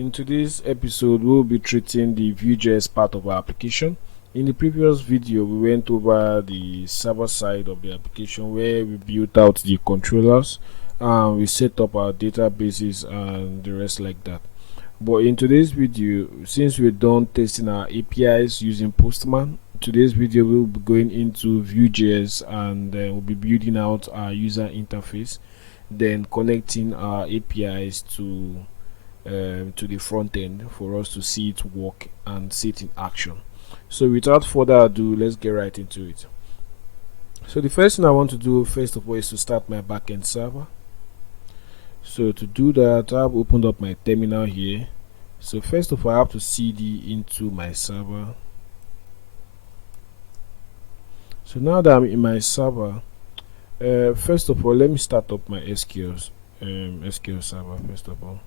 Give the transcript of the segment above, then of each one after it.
In today's episode, we'll be treating the Vuejs part of our application. In the previous video, we went over the server side of the application where we built out the controllers and we set up our databases and the rest like that. But in today's video, since we're done testing our APIs using Postman, today's video we'll be going into Vuejs and we'll be building out our user interface, then connecting our APIs to the front end for us to see it work and see it in action. So without further ado, let's get right into it. So the first thing I want to do first of all is to start my backend server. So to do that, I've opened up my terminal here. So first of all, I have to cd into my server. So now that I'm in my server, first of all, let me start up my SQL server first of all.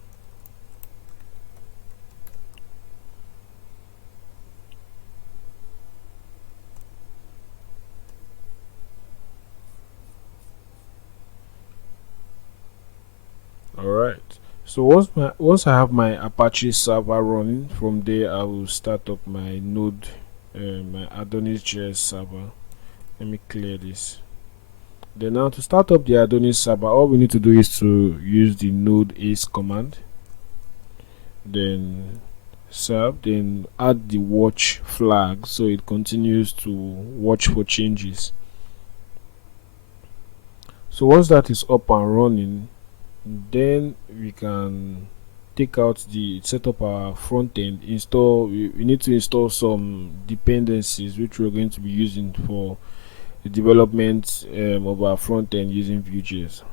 Alright, so once I have my Apache server running, from there I will start up my node, my Adonisjs server. Let me clear this. Then now to start up the Adonis server, all we need to do is to use the node ace command, then serve, then add the watch flag so it continues to watch for changes. So once that is up and running, then we can take out the set up our front end. We need to install some dependencies which we're going to be using for the development of our front end using Vuejs.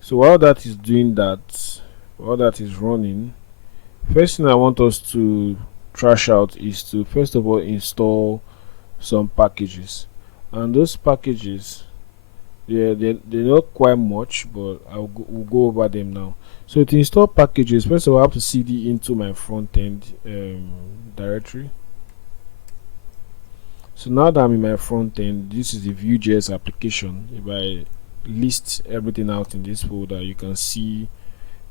So while that is doing that, while that is running, first thing I want us to trash out is to first of all install some packages, and those packages, they're not quite much, but we'll go over them now. So to install packages, first of all I have to cd into my front end directory. So now that I'm in my front end, this is the Vuejs application. If I list everything out in this folder, you can see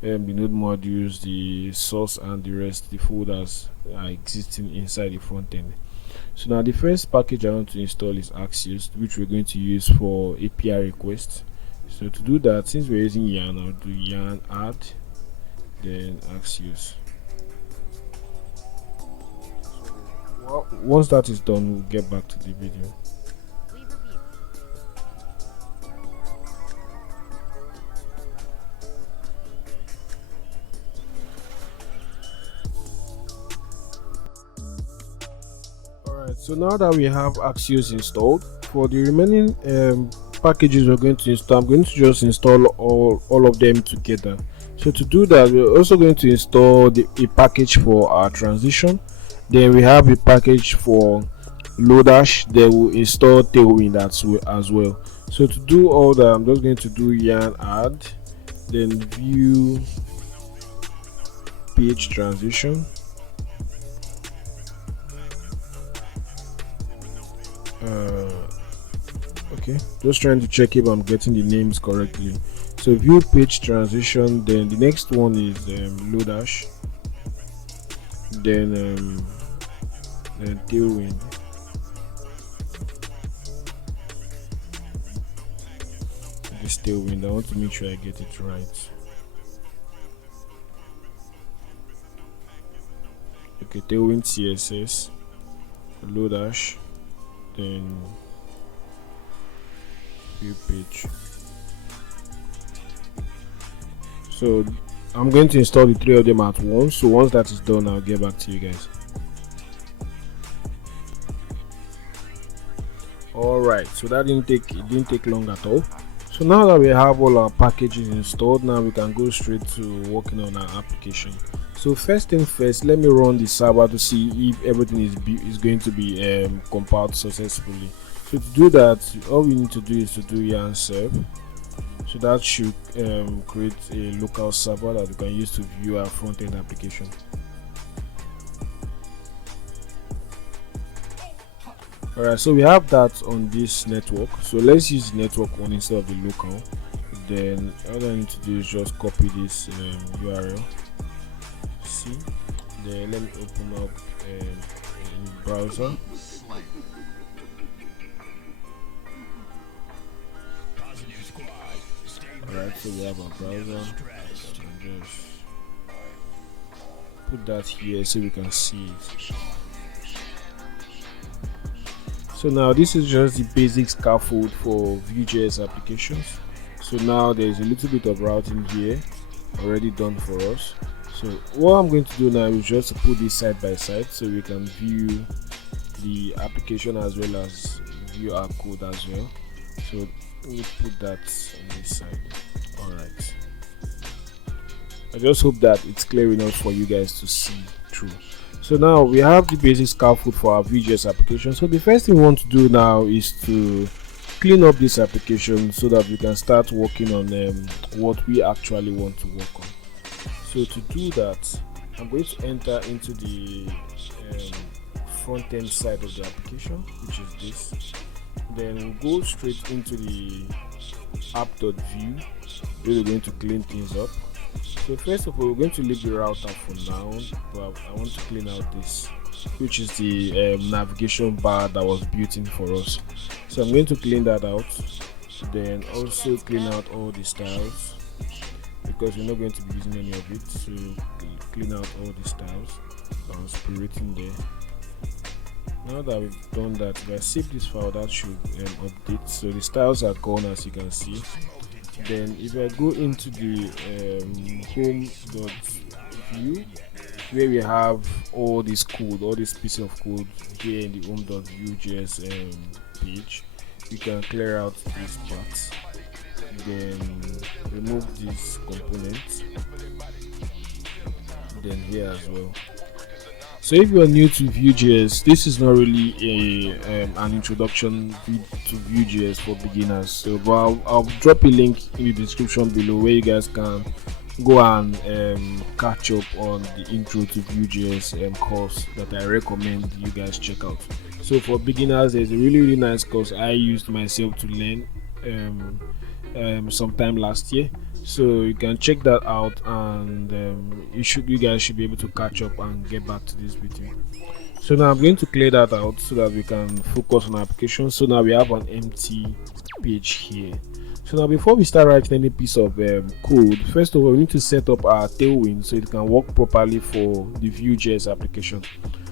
the node modules, the source and the rest, the folders are existing inside the front end. So now the first package I want to install is Adonisjs, which we're going to use for API requests. So to do that, since we're using yarn, I'll do yarn add, then Adonisjs. Well, once that is done, we'll get back to the video. So now that we have Adonisjs installed, for the remaining packages we're going to install, I'm going to just install all of them together. So to do that, we're also going to install a package for our transition. Then we have a package for Lodash. Then we'll install Tailwind as well. So to do all that, I'm just going to do yarn add, then view page transition. Okay, just trying to check if I'm getting the names correctly. So view page transition, then the next one is Lodash, then Tailwind. This Tailwind, I want to make sure I get it right. Okay, Tailwind CSS, Lodash, then view page. So I'm going to install the three of them at once. So once that is done, I'll get back to you guys. Alright, so that didn't take long at all. So now that we have all our packages installed, now we can go straight to working on our application. So first thing first, let me run the server to see if everything is going to be compiled successfully. So to do that, all we need to do is to do yarn serve. So that should create a local server that we can use to view our front-end application. Alright, so we have that on this network. So let's use the network one instead of the local. Then all I need to do is just copy this URL. See, then let me open up in browser. Alright, so we have our browser. So just put that here so we can see it. So now this is just the basic scaffold for Vuejs applications. So now there's a little bit of routing here already done for us. So what I'm going to do now is just to put this side by side so we can view the application as well as view our code as well. So let me put that on this side. Alright, I just hope that it's clear enough for you guys to see through. So now we have the basic scaffold for our Vuejs application. So the first thing we want to do now is to clean up this application so that we can start working on what we actually want to work on. So to do that, I'm going to enter into the front end side of the application, which is this. Then we'll go straight into the app.view where we're going to clean things up. So first of all, we're going to leave the router for now, but I want to clean out this, which is the navigation bar that was built in for us. So I'm going to clean that out. Then also clean out all the styles, because we're not going to be using any of it. So clean out all the styles that was creating there. Now that we've done that, if I save this file, that should update. So the styles are gone, as you can see. Then if I go into the home.view, where we have all this code, all this piece of code here in the home.vue.js page, we can clear out this part. Then remove this component. Then here as well. So if you are new to Vuejs, this is not really an introduction to Vuejs for beginners. So but I'll drop a link in the description below where you guys can go and catch up on the intro to Vuejs course that I recommend you guys check out. So for beginners, there's a really nice course I used myself to learn sometime last year. So you can check that out, and you guys should be able to catch up and get back to this video. So now I'm going to clear that out so that we can focus on our application. So now we have an empty page here. So now before we start writing any piece of code, first of all we need to set up our Tailwind so it can work properly for the Vuejs application.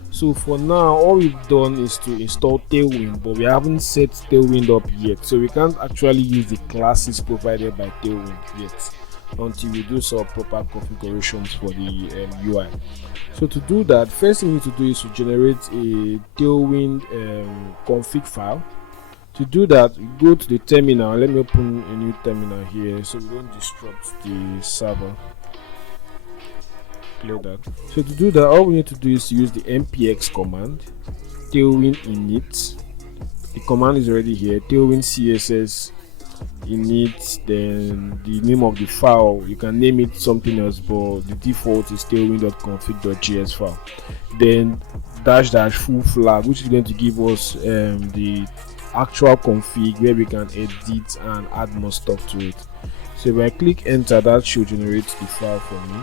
So for now, all we've done is to install Tailwind, but we haven't set Tailwind up yet, so we can't actually use the classes provided by Tailwind yet until we do some proper configurations for the UI. So to do that, first thing we need to do is to generate a Tailwind config file. To do that, we go to the terminal. Let me open a new terminal here so we don't disrupt the server. Clear that. So to do that, all we need to do is to use the npx command, tailwind init. The command is already here, tailwindcss init. Then the name of the file, you can name it something else, but the default is tailwind.config.js file. Then -- full flag, which is going to give us the actual config where we can edit and add more stuff to it. So if I click enter, that should generate the file for me.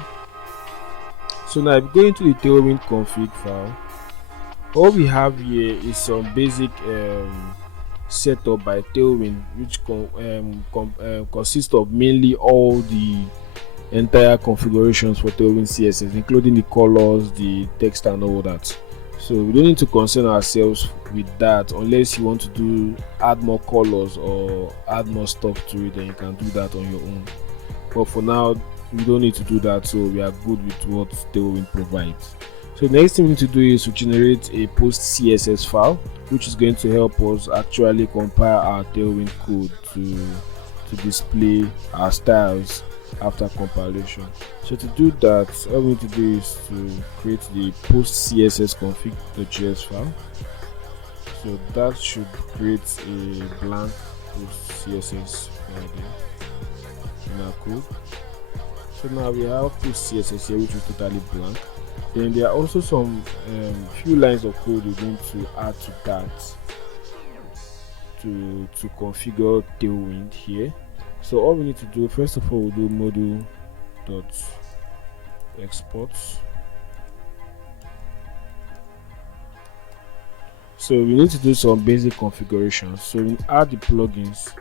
So now if we go into the Tailwind config file, all we have here is some basic setup by Tailwind, which consists of mainly all the entire configurations for Tailwind CSS, including the colors, the text and all that. So we don't need to concern ourselves with that unless you want to add more colors or add more stuff to it, then you can do that on your own. But for now, we don't need to do that, so we are good with what Tailwind provides. So the next thing we need to do is to generate a post CSS file, which is going to help us actually compile our Tailwind code to display our styles after compilation. So to do that, all we need to do is to create the post css config.js file. So that should create a blank post css file there in our code. So now we have post css here, which is totally blank. Then there are also some few lines of code we're going to add to that to configure Tailwind here. So all we need to do, first of all, we'll do module dot export. So we need to do some basic configurations. So we add the plugins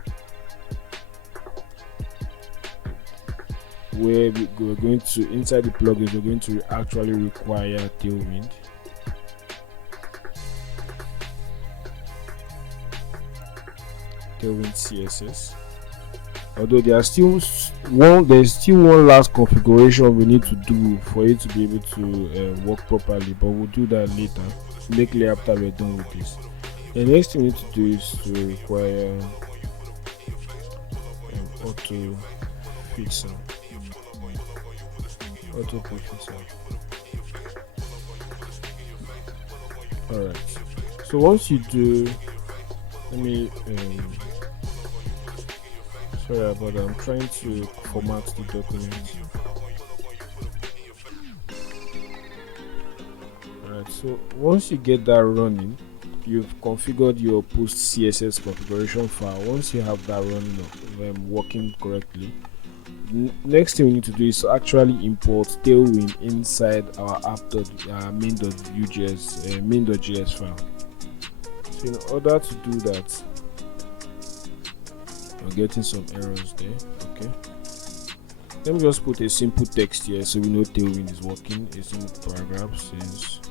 where we're going to, inside the plugins, we're going to actually require Tailwind. Tailwind CSS. Although there's still one last configuration we need to do for it to be able to work properly, but we'll do that later, likely after we're done with this. The next thing we need to do is to require auto fixer. Alright, so once you do, let me sorry about that, I'm trying to format the document. Alright, so once you get that running, you've configured your post CSS configuration file. Once you have that running, working correctly, next thing we need to do is to actually import Tailwind inside our main.js file. So in order to do that, I'm getting some errors there. Okay, let me just put a simple text here so we know Tailwind is working. A simple paragraph says,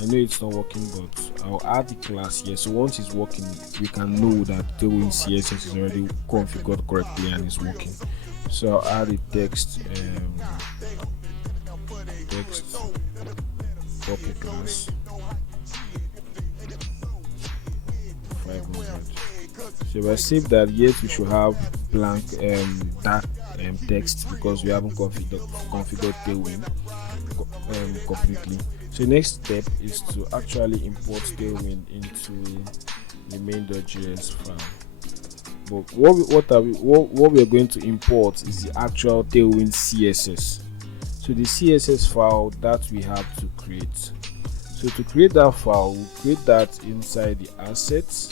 I know it's not working, but I'll add the class here, so once it's working we can know that Tailwind CSS is already configured correctly and is working. So I'll add a text copy class 500. So if I save that, yes, we should have blank dark text because we haven't configured Tailwind completely. So the next step is to actually import Tailwind into the main.js file. But what we are going to import is the actual Tailwind CSS. So the CSS file that we have to create. So to create that file, we'll create that inside the assets.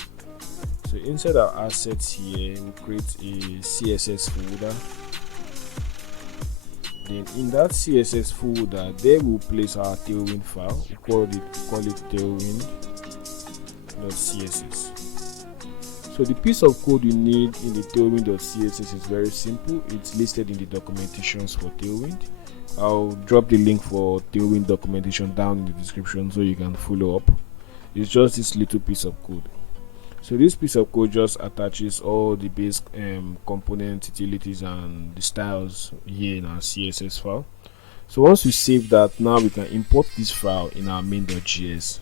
So inside our assets here, we'll create a CSS folder. Then in that CSS folder, there we'll place our Tailwind file. We call it Tailwind.css. So the piece of code you need in the Tailwind.css is very simple. It's listed in the documentations for Tailwind. I'll drop the link for Tailwind documentation down in the description so you can follow up. It's just this little piece of code. So this piece of code just attaches all the base component utilities and the styles here in our CSS file. So once we save that, now we can import this file in our main.js.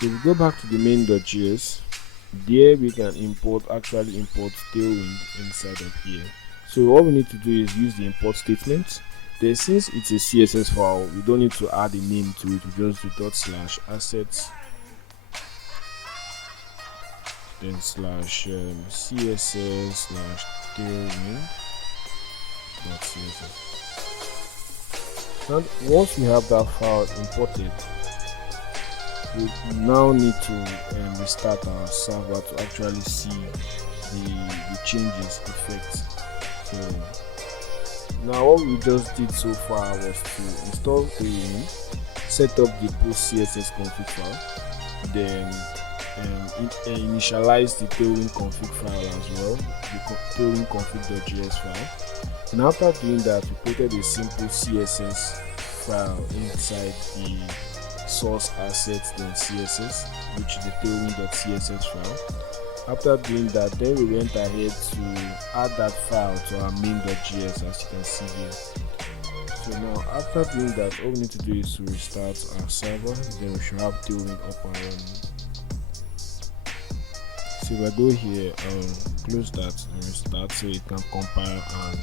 So if we go back to the main.js, there we can actually import Tailwind inside of here. So all we need to do is use the import statement. Then since it's a CSS file, we don't need to add a name to it. We just do /assets then /css/tailwind.css. And once we have that file imported, we now need to restart our server to actually see the changes effects. So now what we just did so far was to install Tailwind, set up the post CSS config file, then initialize the Tailwind config file as well, the Tailwind config.js file. And after doing that, we created a simple CSS file inside the source assets then CSS, which is the Tailwind.css file. After doing that, then we went ahead to add that file to our main.js, as you can see here. So now after doing that, all we need to do is to restart our server, then we should have Tailwind up and running. So if I go here, close that and restart so it can compile, and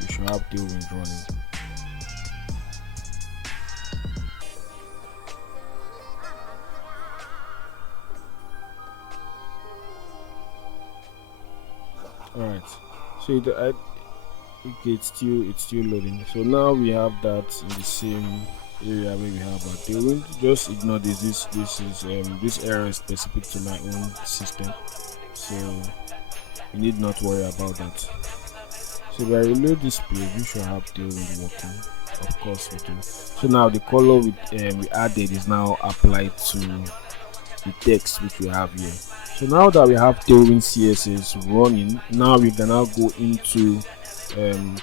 we should have Tailwind running. Alright, so it's still loading. So now we have that in the same area where we have our Tailwind. Just ignore this. This error is specific to my own system, so you need not worry about that. So if I reload this page, we should have Tailwind working. Of course we do. So now the color we added is now applied to the text which we have here. So now that we have Tailwindcss running, now we can now go into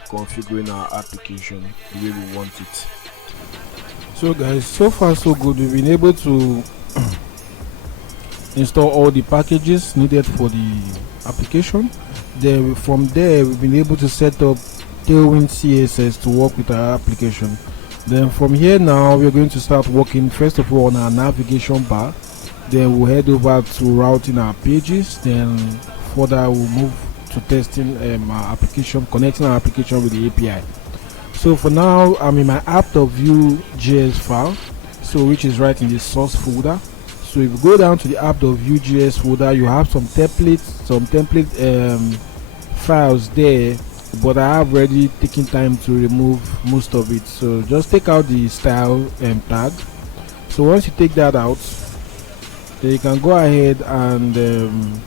configuring our application the way we want it. So guys, so far so good. We've been able to install all the packages needed for the application. Then from there we've been able to set up Tailwindcss to work with our application. Then from here now we're going to start working first of all on our navigation bar. Then we'll head over to routing our pages. Then further we'll move to testing our application, connecting our application with the API. So for now I'm in my app.vuejs file, so which is right in the source folder. So if you go down to the app.vuejs folder, you have some template files there, but I have already taken time to remove most of it. So just take out the style tag. So once you take that out, then you can go ahead and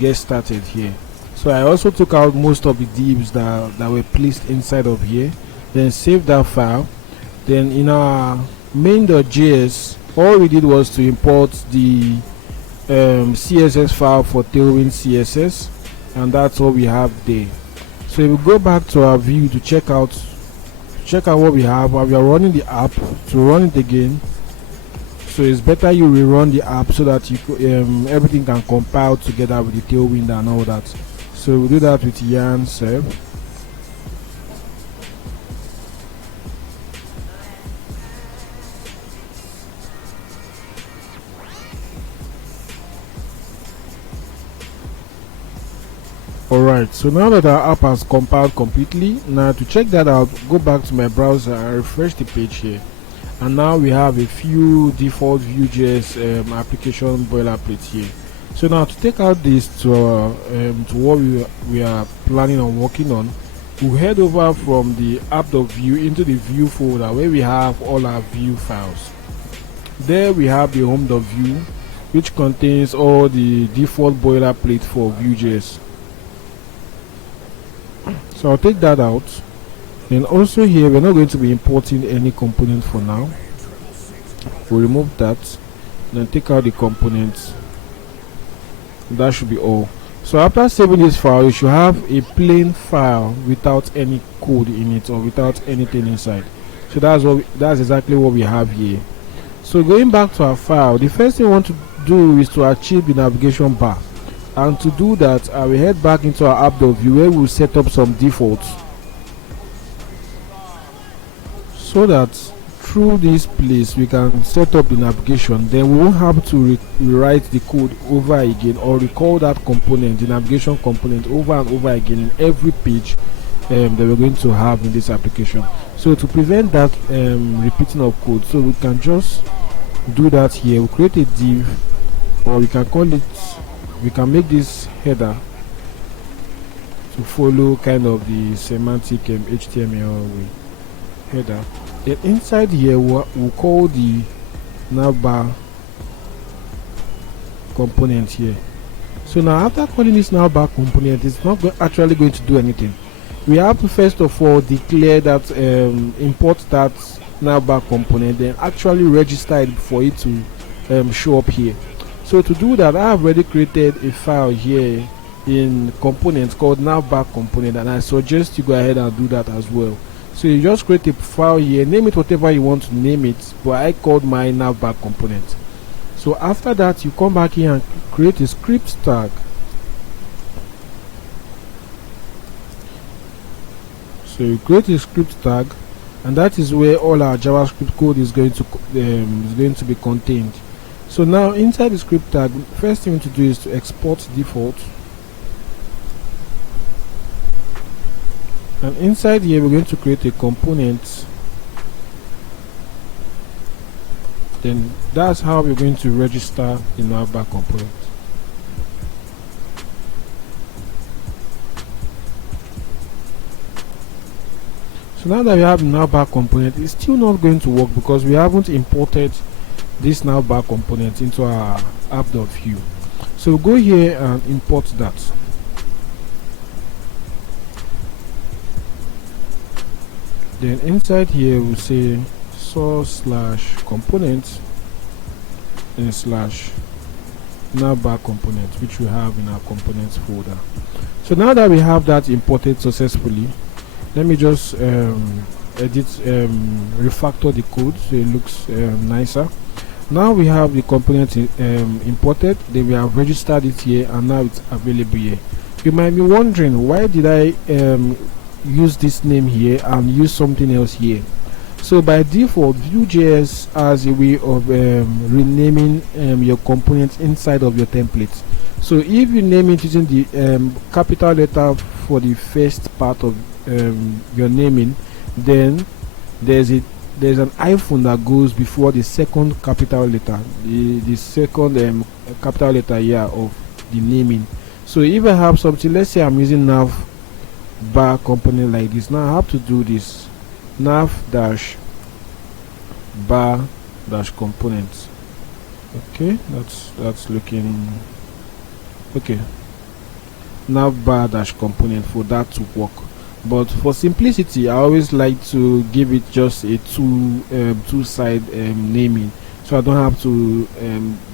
get started here. So I also took out most of the divs that were placed inside of here. Then save that file. Then in our main.js, all we did was to import the CSS file for Tailwindcss, and that's all we have there. So if we go back to our view to check out what we have while we are running the app, to run it again. So it's better you rerun the app so that you everything can compile together with the Tailwind and all that. So we'll do that with yarn serve. Alright, so now that our app has compiled completely, now to check that out, go back to my browser and refresh the page here. And now we have a few default Vuejs application boilerplates here. So now to take out this to what we are planning on working on, we'll head over from the app.vue into the view folder where we have all our view files. There we have the home.vue, which contains all the default boilerplate for Vuejs. So I'll take that out. Then also here we're not going to be importing any component for now. We'll remove that, then take out the components. That should be all. So after saving this file, you should have a plain file without any code in it or without anything inside. So that's exactly what we have here. So going back to our file, the first thing we want to do is to achieve the navigation bar. And to do that, I will head back into our app.vue where we'll set up some defaults, so that through this place we can set up the navigation. Then we won't have to rewrite the code over again or recall that component, the navigation component, over and over again in every page that we're going to have in this application. So to prevent that repeating of code, so we can just do that here. We'll create a div, or we can call it, we can make this header to follow kind of the semantic HTML way. Header. Then inside here we'll call the navbar component here. So now after calling this navbar component, it's not actually going to do anything. We have to first of all declare that import that navbar component, then actually register it for it to show up here. So to do that, I have already created a file here in components called navbar component, and I suggest you go ahead and do that as well. So you just create a file here, name it whatever you want to name it, but I called my navbar component. So after that, you come back here and create a script tag. So you create a script tag, and that is where all our JavaScript code is going to be contained. So now inside the script tag, first thing to do is to export default. And inside here we're going to create a component. Then that's how we're going to register the navbar component. So now that we have the navbar component, it's still not going to work because we haven't imported this navbar component into our app.vue. So go here and import that. Then inside here we'll say source/component and slash navbar component, which we have in our components folder. So now that we have that imported successfully, let me just refactor the code so it looks nicer. Now we have the component imported, then we have registered it here, and now it's available here. You might be wondering, why did I use this name here and use something else here? So by default, Vuejs has a way of renaming your components inside of your template. So if you name it using the capital letter for the first part of your naming, then there's an hyphen that goes before the second capital letter, the second capital letter here of the naming. So if I have something, let's say I'm using nav bar component like this, now I have to do this nav dash bar dash component. Okay, that's looking okay. Nav bar dash component for that to work. But for simplicity, I always like to give it just a two-side naming, so I don't have to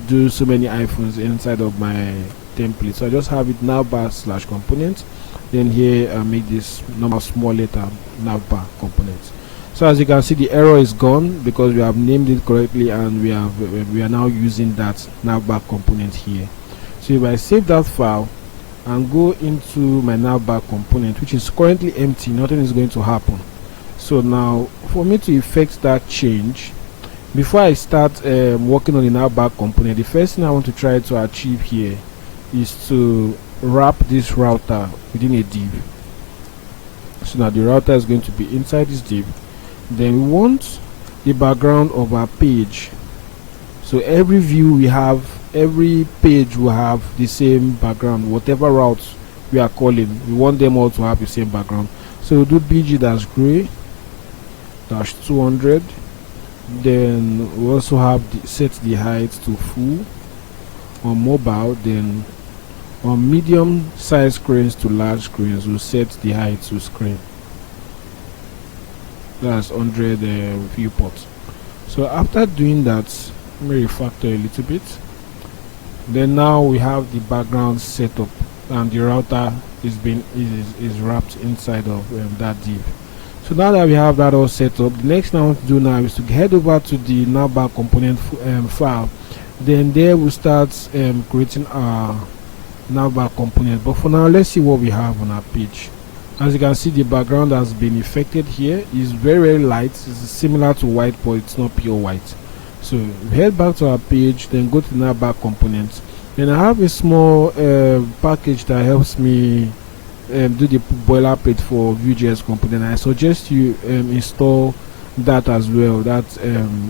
do so many hyphens inside of my template. So I just have it navbar slash component. Then here I make this normal small letter navbar component. So as you can see, the error is gone because we have named it correctly, and we are now using that navbar component here. So if I save that file and go into my navbar component, which is currently empty, nothing is going to happen. So now for me to effect that change, before I start working on the navbar component, the first thing I want to try to achieve here is to wrap this router within a div. So now the router is going to be inside this div. Then we want the background of our page. So every view we have, every page will have the same background. Whatever routes we are calling, we want them all to have the same background. So we'll do bg-gray -200. Then we also have set the height to full on mobile. Then on medium size screens to large screens, we'll set the height to screen. That's 100 viewports. So after doing that, let me refactor a little bit. Then now we have the background set up, and the router is wrapped inside of that div. So now that we have that all set up, the next thing I want to do now is to head over to the navbar component file. Then there we'll start creating our navbar component. But for now, let's see what we have on our page. As you can see, the background has been affected here. It's very light. It's similar to white, but it's not pure white. So we head back to our page, then go to the navbar component. Then I have a small package that helps me do the boilerplate for Vuejs component. I suggest you install that as well, that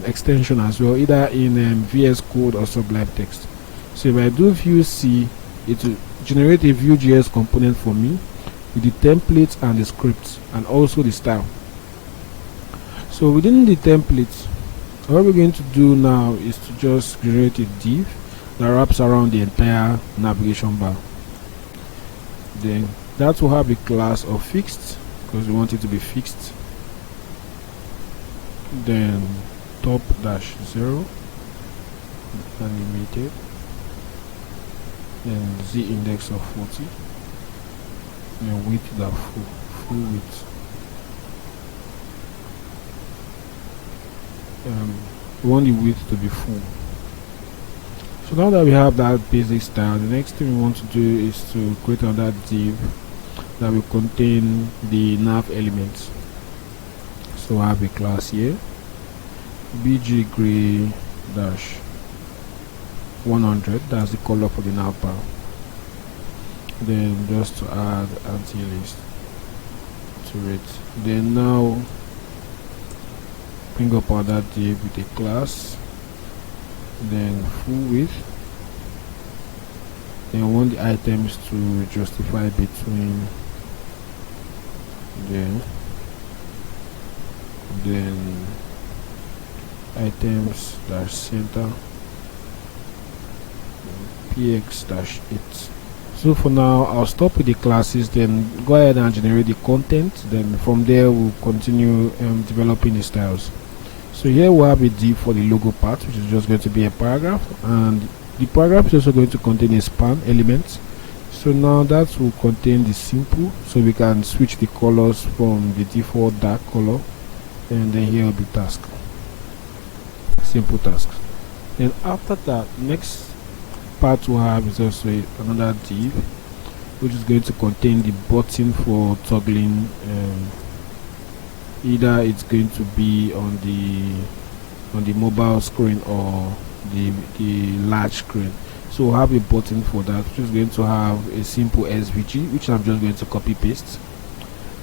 extension as well, either in VS Code or Sublime Text. So if I do Vue C, it will generate a Vuejs component for me with the templates and the scripts and also the style. So within the templates, what we're going to do now is to just create a div that wraps around the entire navigation bar. Then that will have a class of fixed because we want it to be fixed. Then top -0 animated. Then z index of 40. And width that full width. We want the width to be full. So now that we have that basic style, the next thing we want to do is to create another div that will contain the nav elements. So I have a class here, bg-gray -100, that's the color for the nav bar. Then just to add anti-list to it. Then now bring up that div with a class, then full width. Then I want the items to justify between there. then items dash center px dash 8. So for now I'll stop with the classes, then go ahead and generate the content, then from there we'll continue developing the styles. So here we'll have a div for the logo part, which is just going to be a paragraph, and the paragraph is also going to contain a span element. So now that will contain the simple, so we can switch the colors from the default dark color, and then here will be task, simple tasks. Then after that, next part we'll have is also another div, which is going to contain the button for toggling. Either it's going to be on the mobile screen or the large screen. So we'll have a button for that, which is going to have a simple SVG, which I'm just going to copy paste.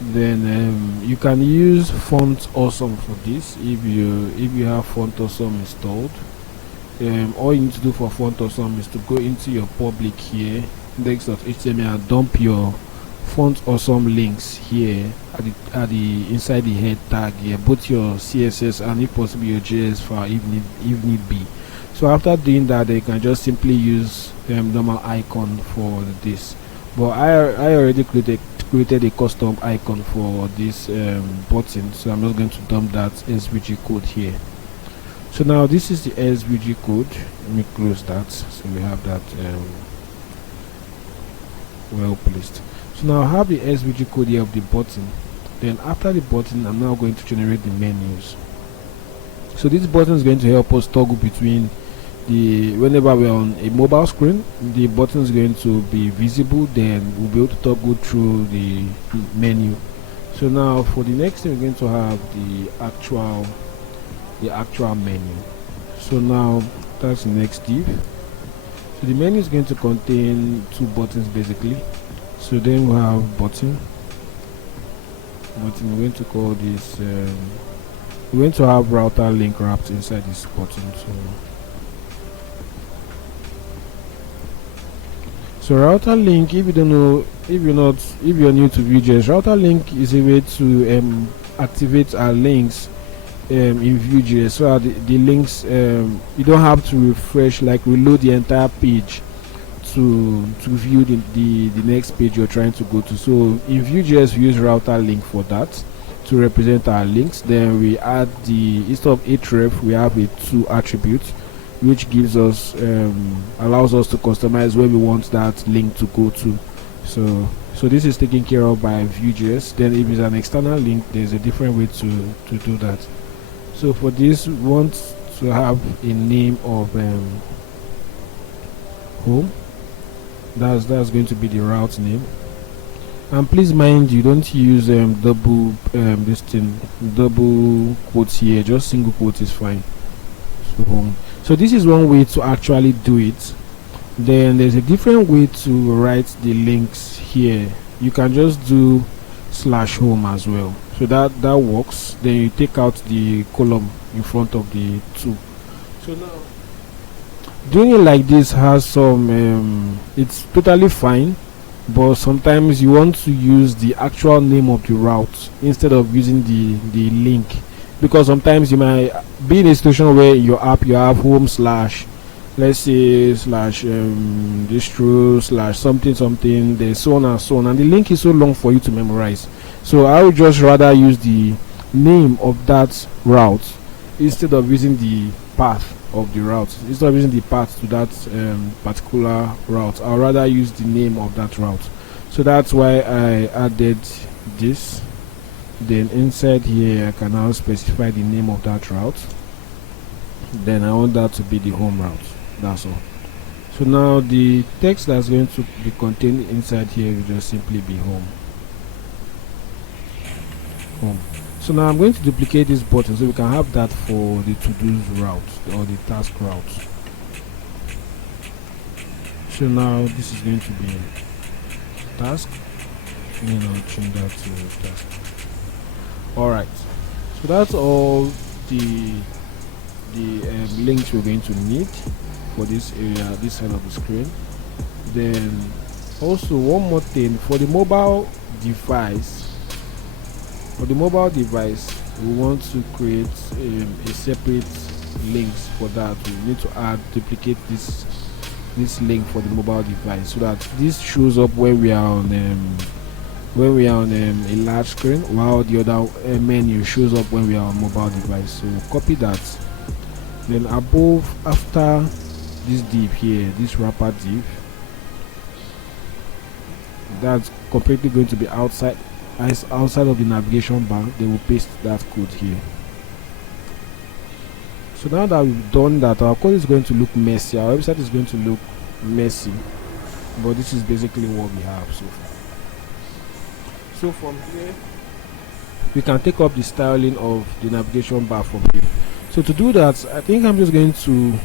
Then you can use Font Awesome for this if you have Font Awesome installed. All you need to do for Font Awesome is to go into your public here, index.html, and dump your Font Awesome links here at the inside the head tag here, both your CSS and if possible your JS file if need be. So after doing that, you can just simply use normal icon for this. But I already created a custom icon for this button, so I'm just going to dump that SVG code here. So now this is the SVG code. Let me close that, so we have that well placed. So now I have the SVG code here of the button. Then after the button, I'm now going to generate the menus. So this button is going to help us toggle between whenever we're on a mobile screen, the button is going to be visible, then we'll be able to toggle through the menu. So now for the next thing, we're going to have the actual menu. So now that's the next div. So the menu is going to contain two buttons basically. So then we'll have button. We're going to call this we're going to have router link wrapped inside this button. So router link, if you don't know, if you're new to Vuejs, router link is a way to activate our links in Vuejs, so the links you don't have to refresh, like reload the entire page to view the next page you're trying to go to. So in Vuejs we use router link for that to represent our links. Then we add instead of href we have a to attribute, which gives us allows us to customize where we want that link to go to. So this is taken care of by Vuejs. Then if it's an external link, there's a different way to do that. So for this, we want to have a name of home. That's going to be the route name. And please mind you don't use double quotes here, just single quotes is fine. So home. So this is one way to actually do it. Then there's a different way to write the links here. You can just do /home as well. So that works. Then you take out the column in front of the two. So now doing it like this has some it's totally fine, but sometimes you want to use the actual name of the route instead of using the link, because sometimes you might be in a situation where in your app you have home / let's say / distro / something, there's so on and so on, and the link is so long for you to memorize. So I would just rather use the name of that route instead of using the path of the route. Instead of using the path to that particular route, I'll rather use the name of that route. So that's why I added this. Then inside here I can now specify the name of that route. Then I want that to be the home route. That's all. So now the text that's going to be contained inside here will just simply be home. So now I'm going to duplicate this button so we can have that for the to-dos route or the task route. So now this is going to be task, and then I'll change that to task. Alright, so that's all the links we're going to need for this area, this side of the screen. Then also one more thing, for the mobile device, we want to create a separate links for that. We need to duplicate this link for the mobile device, so that this shows up when we are on a large screen, while the other menu shows up when we are on mobile device. So copy that. Then above, after this div here, this wrapper div, that's completely going to be outside of the navigation bar. They will paste that code here. So now that we've done that, our code is going to look messy, our website is going to look messy, but this is basically what we have so far. So from here we can take up the styling of the navigation bar from here. So to do that, I think I'm just going to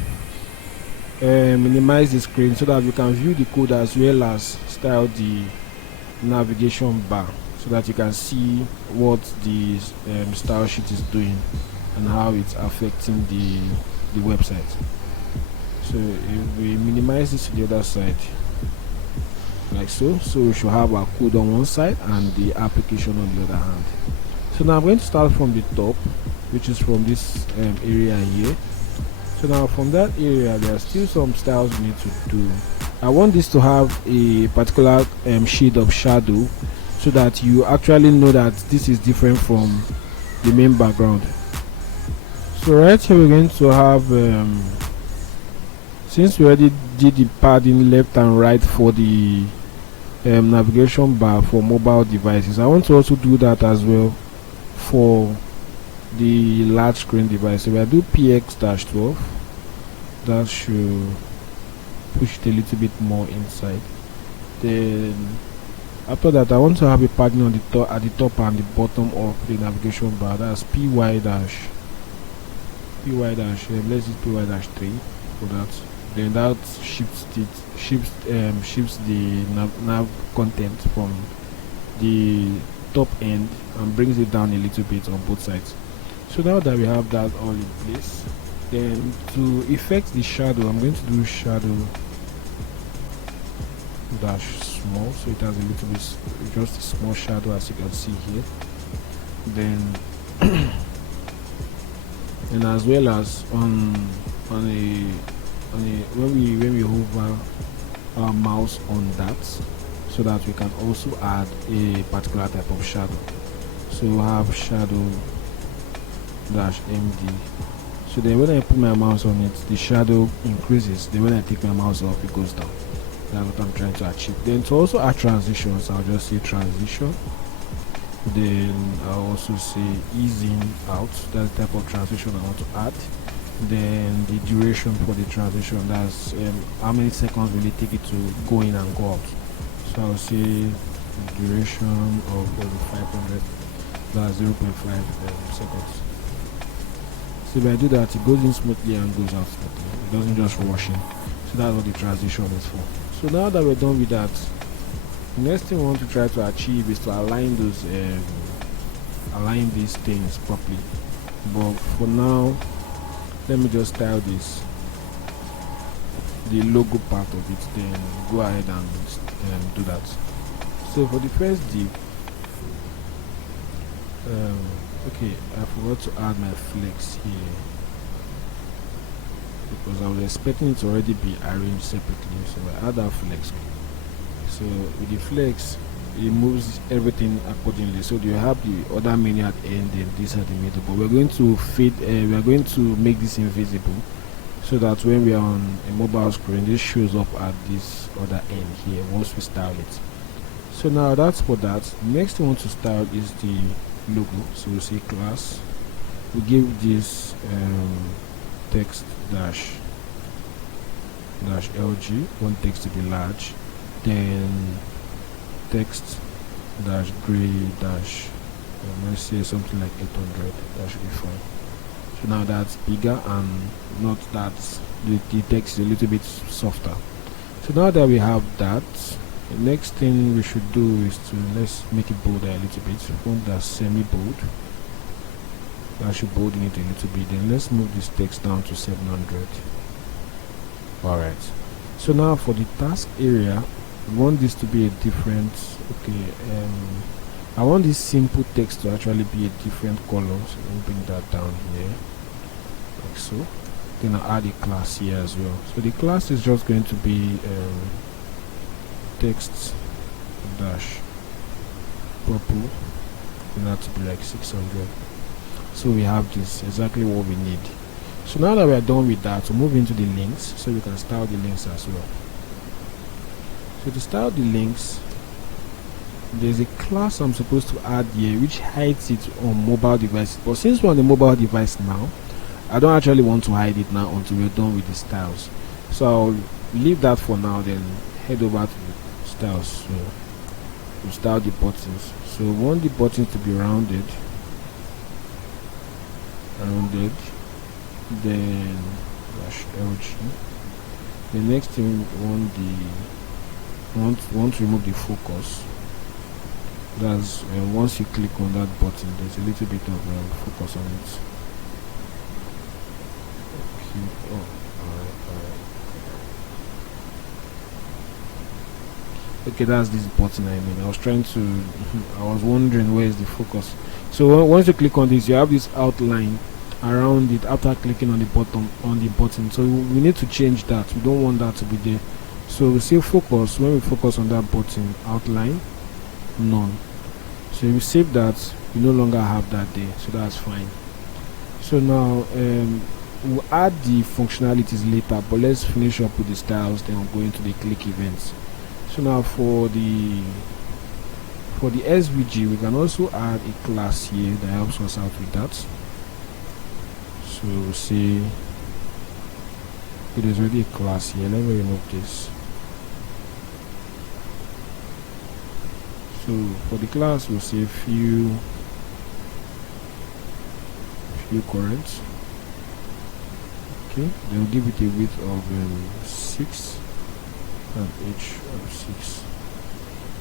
minimize the screen so that we can view the code as well as style the navigation bar, so that you can see what the style sheet is doing and how it's affecting the website. So if we minimize this to the other side like so we should have our code on one side and the application on the other hand. So now I'm going to start from the top, which is from this area here. So now from that area there are still some styles we need to do. I want this to have a particular shade of shadow, so that you actually know that this is different from the main background. So right here we're going to have since we already did the padding left and right for the navigation bar for mobile devices, I want to also do that as well for the large screen device. So I do px-12, that should push it a little bit more inside. Then after that I want to have a padding on the at the top and the bottom of the navigation bar. That's py-, let's use py-3 for that. Then that shifts the nav content from the top end and brings it down a little bit on both sides. So now that we have that all in place, then to effect the shadow, I'm going to do shadow dash small, so it has a little bit, just a small shadow as you can see here. Then and as well as when we hover our mouse on that, so that we can also add a particular type of shadow. So we'll have shadow dash md. So then when I put my mouse on it, the shadow increases. Then when I take my mouse off, it goes down. That's what I'm trying to achieve. Then to also add transitions, I'll just say transition. Then I'll also say ease in out. That's the type of transition I want to add. Then the duration for the transition, that's how many seconds will it take it to go in and go out. So I'll say duration of 500, that's 0.5 seconds. So if I do that, it goes in smoothly and goes out smoothly. It doesn't just rush in. So that's what the transition is for. So now that we're done with that, the next thing we want to try to achieve is to align those align these things properly. But for now, let me just style this, the logo part of it, then go ahead and do that. So for the first div, okay, I forgot to add my flex here because I was expecting it to already be arranged separately. So I add that flex. So with the flex, it moves everything accordingly. So you have the other menu at the end and this at the middle, but we're going to we are going to make this invisible, so that when we are on a mobile screen, this shows up at this other end here once we style it. So now that's for that. Next we want to style is the logo. So we say class, we give this text dash LG, want text to be large, then text dash gray dash let's say something like 800. That should be fine. So now that's bigger and not that the text is a little bit softer. So now that we have that, the next thing we should do is to let's make it bolder a little bit. Font that's semi bold, that should bolden it a little bit. Then let's move this text down to 700. Alright, so now for the task area, we want this to be a different, okay, I want this simple text to actually be a different color, so let me bring that down here like so. Then I'll add a class here as well. So the class is just going to be text dash purple, and that to be like 600. So we have this exactly what we need. So now that we are done with that, we'll move into the links so we can style the links as well. So to style the links, there's a class I'm supposed to add here which hides it on mobile devices, but since we're on the mobile device now, I don't actually want to hide it now until we're done with the styles. So I'll leave that for now, then head over to the styles. So we'll style the buttons. So we want the buttons to be rounded, then dash LG. The next thing we want to remove the focus. That's once you click on that button, there's a little bit of focus on it. Okay. Okay, that's this button. I was wondering where is the focus. So once you click on this, you have this outline around it after clicking on the button. So we need to change that. We don't want that to be there. So we say focus. When we focus on that button, outline none. So if we save that, we no longer have that there, so that's fine. So now we'll add the functionalities later, but let's finish up with the styles, then we'll go into the click events. So now for the SVG, we can also add a class here that helps us out with that. So we'll say it is already a class here. Let me remove this. So for the class, we'll say few currents. Okay, then we'll give it a width of 6 and h of 6.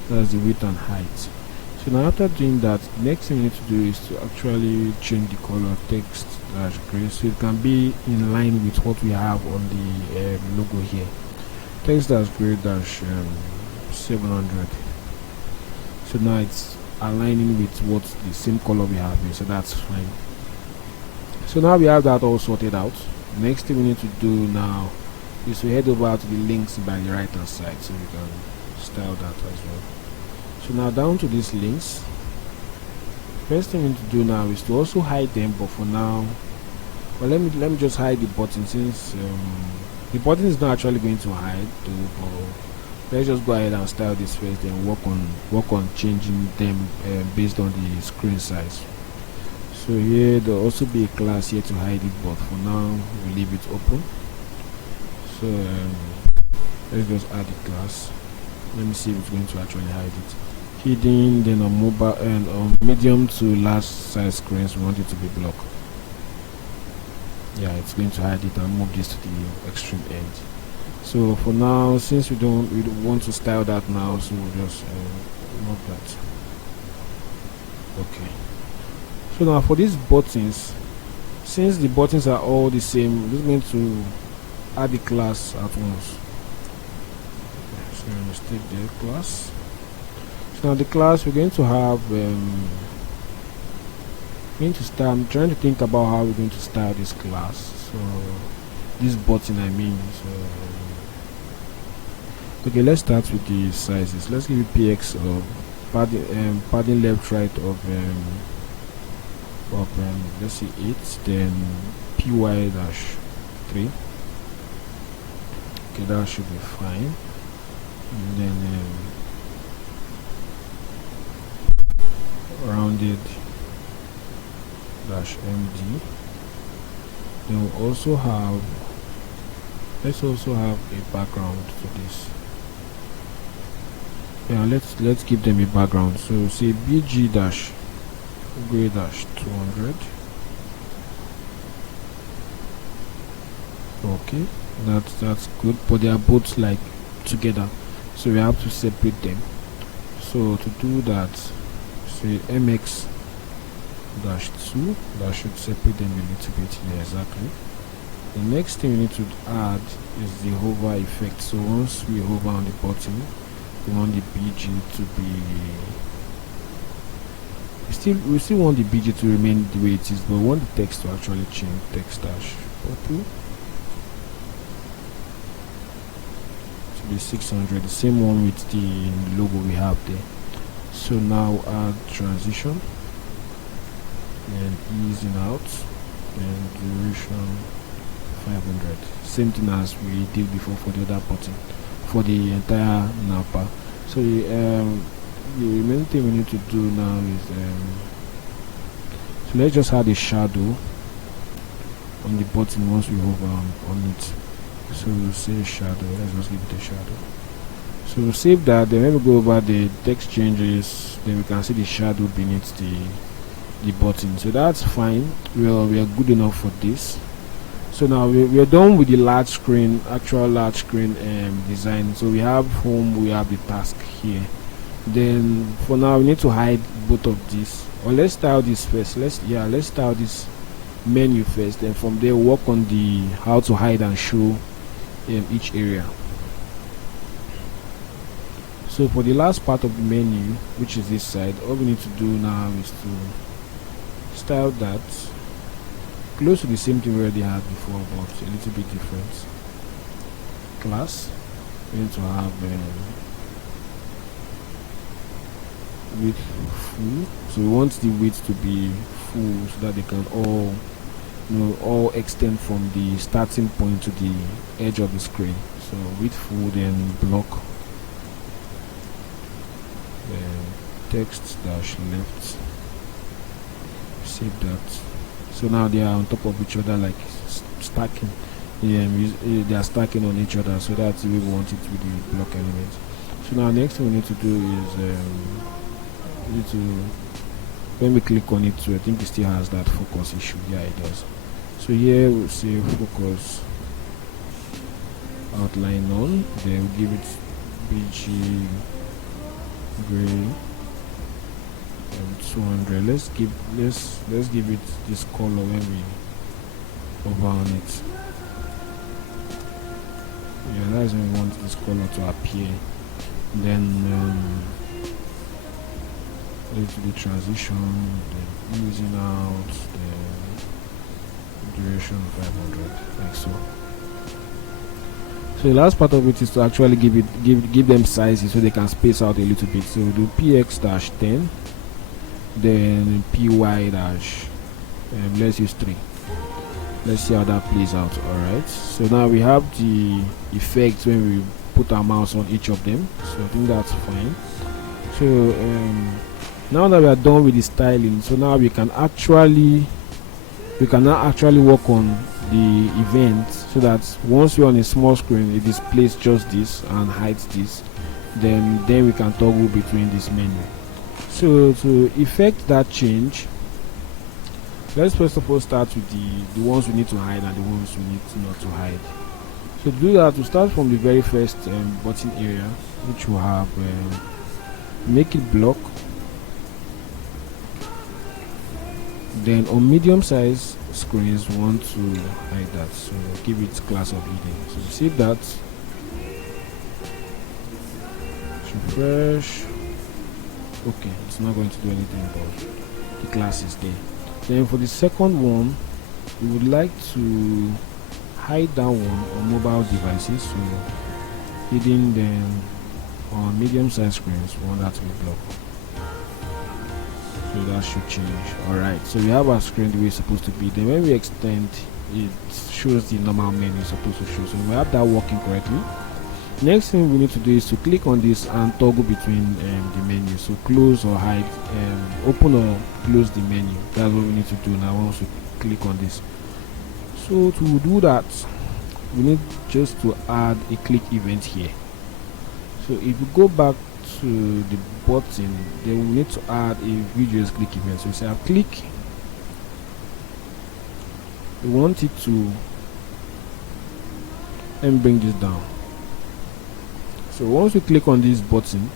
That's the width and height. So now after doing that, the next thing we need to do is to actually change the color text dash gray so it can be in line with what we have on the logo here. Text dash gray dash 700. So now it's aligning with what the same color we have here, so that's fine. So now we have that all sorted out. Next thing we need to do now is to head over to the links by the right hand side so we can style that as well. So now down to these links, first thing we need to do now is to also hide them, but for now, well, let me just hide the button, since the button is not actually going to hide though, but let's just go ahead and style this first, then work on changing them based on the screen size. So here there'll also be a class here to hide it, but for now we'll leave it open. So let's just add a class. Let me see if it's going to actually hide it. Hidden, then on mobile and on medium to large size screens we want it to be blocked. Yeah, it's going to hide it and move this to the extreme end. So for now, since we don't want to style that now, so we'll just remove that. Okay. So now for these buttons, since the buttons are all the same, we're just going to add the class at once. So mistake there, class. So now the class we're going to have I'm trying to think about how we're going to style this class. So this button I mean. So okay, let's start with the sizes. Let's give it px of padding left right of let's see 8, then py dash 3. Okay, that should be fine. And then rounded dash md. Then we'll also have, let's also have a background for this. Yeah, let's give them a background. So say bg dash gray dash 200. Okay, that's good, but they are both like together, so we have to separate them. So to do that, say mx dash 2, that should separate them a little bit here. Exactly. The next thing we need to add is the hover effect. So once we hover on the button, we want the bg to be We still want the BG to remain the way it is, but we want the text to actually change. Text dash purple to be 600, the same one with the logo we have there. So now add transition and easing out and duration 500. Same thing as we did before for the other button, for the entire napper. So the main thing we need to do now is so let's just add a shadow on the button once we hover on it. So we'll say shadow. Let's just give it a shadow. So we'll save that. Then when we go over the text changes, then we can see the shadow beneath the button. So that's fine. We are good enough for this. So now we are done with the large screen, actual large screen design. So we have home, we have the task here. Then for now we need to hide both of these, or let's style this first. Let's style this menu first, and from there work on the how to hide and show each area. So for the last part of the menu, which is this side, all we need to do now is to style that close to the same thing we already had before, but a little bit different. Class, we need to have width full. So we want the width to be full so that they can all extend from the starting point to the edge of the screen. So width full, then block, then text dash left. Save that. So now they are on top of each other, like stacking. They are stacking on each other, so that's the way we want it with the block element. So now next thing we need to do is when we click on it, so I think it still has that focus issue. Yeah, it does. So here we'll say focus outline on, then we'll give it BG gray and 200. Let's give it this color when we hover on it. Yeah, that's when we want this color to appear. Then let's do the transition, then easing out, then duration 500, like so. So the last part of it is to actually give them sizes so they can space out a little bit. So we'll do px-10, then py dash let's use 3. Let's see how that plays out. Alright, so now we have the effect when we put our mouse on each of them, so I think that's fine. So now that we are done with the styling, so now we can actually work on the event, so that once we're on a small screen it displays just this and hides this, then we can toggle between this menu. So to effect that change, let's first of all start with the ones we need to hide and the ones we need not to hide. So to do that, we start from the very first button area, which will have make it block. Then on medium size screens we want to hide that, so give it class of hidden. So save that, refresh. Okay, it's not going to do anything, but the class is there. Then for the second one, we would like to hide that one on mobile devices, so hidden. Then on medium size screens we want that to be blocked, so that should change. Alright, so we have our screen the way it's supposed to be. Then when we extend, it shows the normal menu it's supposed to show, so we have that working correctly. Next thing we need to do is to click on this and toggle between the menu, so close or hide, open or close the menu. That's what we need to do now once we click on this. So to do that, we need just to add a click event here. So if you go back to the button, then we need to add a Vuejs click event. So we say I've click, we want it to, and bring this down. So once we click on this button,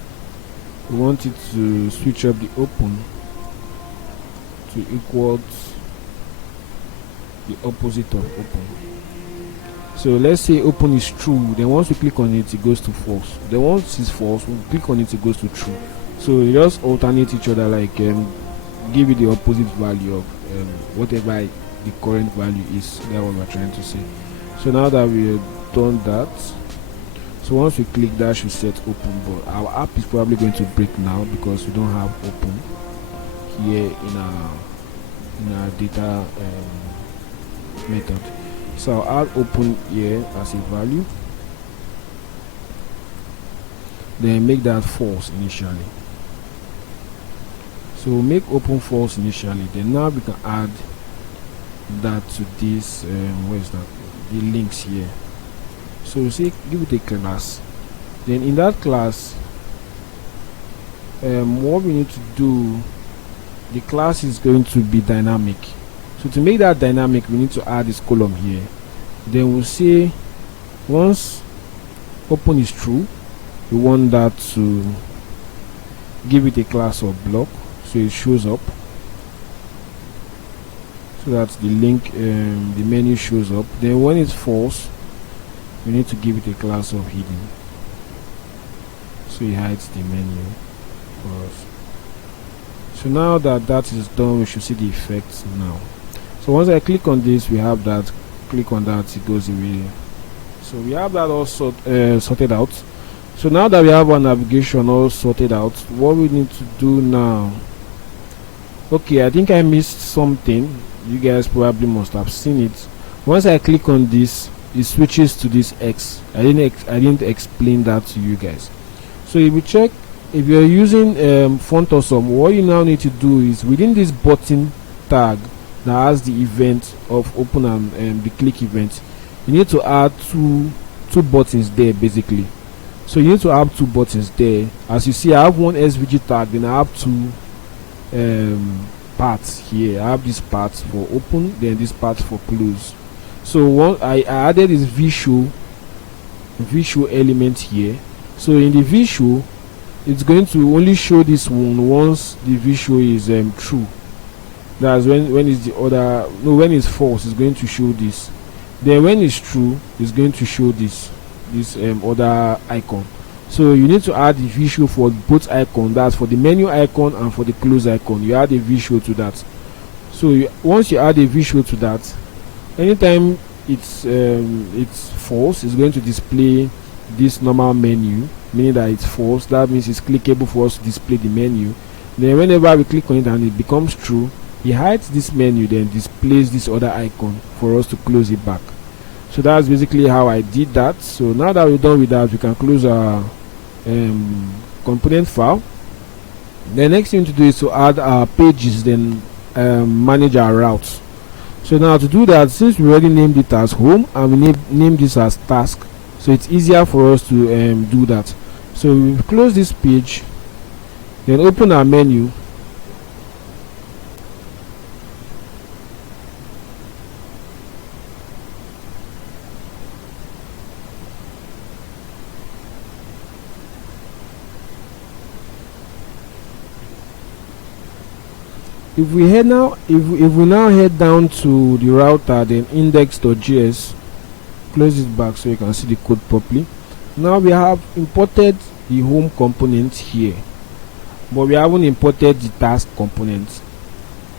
we want it to switch up the open to equal the opposite of open. So let's say open is true, then once we click on it, it goes to false. Then once it's false, we click on it, it goes to true. So they just alternate each other, like give it the opposite value of whatever the current value is. That's what we're trying to say. So now that we've done that, so once we click that should set open, but our app is probably going to break now because we don't have open here in our data method. So I'll add open here as a value, then make that false initially. So we'll make open false initially, then now we can add that to this where is that, the links here. So you see, give it a class, then in that class what we need to do, the class is going to be dynamic. So to make that dynamic, we need to add this column here. Then we'll say once open is true, we want that to give it a class of block, so it shows up, so that the link the menu shows up. Then when it's false, we need to give it a class of hidden, so it hides the menu for us. So now that that is done, we should see the effects now. So once I click on this, we have that, click on that, it goes away. So we have that all sorted out. So now that we have our navigation all sorted out, what we need to do now, okay, I think I missed something. You guys probably must have seen it. Once I click on this, it switches to this X. I didn't explain that to you guys. So if you check, if you're using font awesome, what you now need to do is within this button tag that has the event of open and the click event, you need to add two buttons there basically. So you need to have two buttons there. As you see, I have one SVG tag, then I have two parts here. I have this part for open, then this part for close. So one I added this visual element here. So in the visual, it's going to only show this one once the visual is true. That's when is the other, no, when it's false, it's going to show this. Then when it's true, it's going to show this other icon. So you need to add the visual for both icons. That's for the menu icon and for the close icon. You add a visual to that. So once you add a visual to that, anytime it's false, it's going to display this normal menu, meaning that it's false. That means it's clickable for us to display the menu. Then whenever we click on it and it becomes true, it hides this menu, then displays this other icon for us to close it back. So that's basically how I did that. So now that we're done with that, we can close our component file. The next thing to do is to add our pages, then manage our routes. So now to do that, since we already named it as home and we named this as task, so it's easier for us to do that. So we close this page, then open our menu. If we now head down to the router, then index.js, close it back so you can see the code properly. Now we have imported the home component here, but we haven't imported the task component.